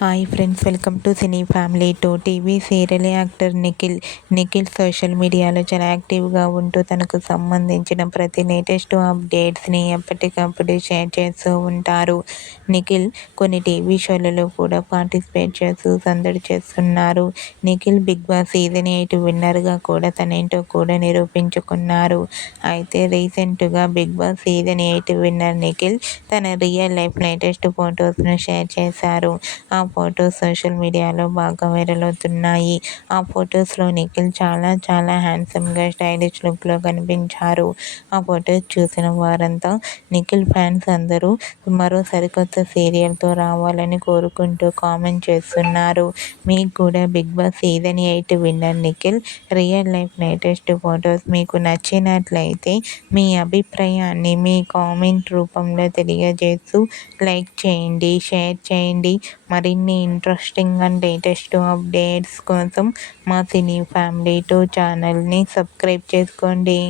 Hi friends, welcome to cine family two. TV serial actor Nikhil social మీడియాలో చాలా యాక్టివ్గా ఉంటూ తనకు సంబంధించిన ప్రతి లేటెస్ట్ అప్డేట్స్ని ఎప్పటికప్పుడు షేర్ చేస్తూ ఉంటారు. నిఖిల్ కొన్ని టీవీ షోలలో కూడా పార్టిసిపేట్ చేస్తూ సందడి చేస్తున్నారు. నిఖిల్ బిగ్ బాస్ సీజన్ 8 విన్నర్గా కూడా తనేంటో కూడా నిరూపించుకున్నారు. అయితే రీసెంట్గా big boss season 8 winner Nikhil తన రియల్ లైఫ్ లేటెస్ట్ ఫొటోస్ను షేర్ చేశారు. ఆ ఫొటోస్ సోషల్ మీడియాలో బాగా వైరల్ అవుతున్నాయి. ఆ ఫొటోస్లో నిఖిల్ చాలా హ్యాండ్సమ్గా స్టైలిష్ లుక్లో కనిపించారు. ఆ ఫొటోస్ చూసిన వారంతా నిఖిల్ ఫ్యాన్స్ అందరూ మరో సరికొత్త సీరియల్తో రావాలని కోరుకుంటూ కామెంట్ చేస్తున్నారు. మీకు కూడా big boss season 8 winner Nikhil real life latest photos మీకు నచ్చినట్లయితే మీ అభిప్రాయాన్ని మీ కామెంట్ రూపంలో తెలియజేస్తూ లైక్ చేయండి, షేర్ చేయండి. మరిన్ని ఇంట్రెస్టింగ్ అండ్ లేటెస్ట్ అప్డేట్స్ కోసం మా సినీ ఫ్యామిలీ 2 ఛానల్ని సబ్స్క్రైబ్ చేసుకోండి.